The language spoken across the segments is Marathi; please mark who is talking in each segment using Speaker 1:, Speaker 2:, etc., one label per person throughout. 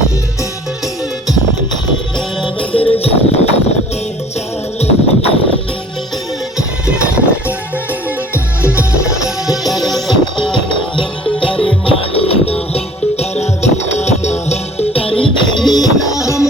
Speaker 1: करवीला करवीला करवीला करवीला करवीला करवीला करवीला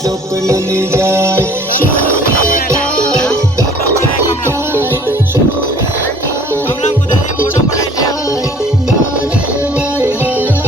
Speaker 1: স্বপ্ন নিজায়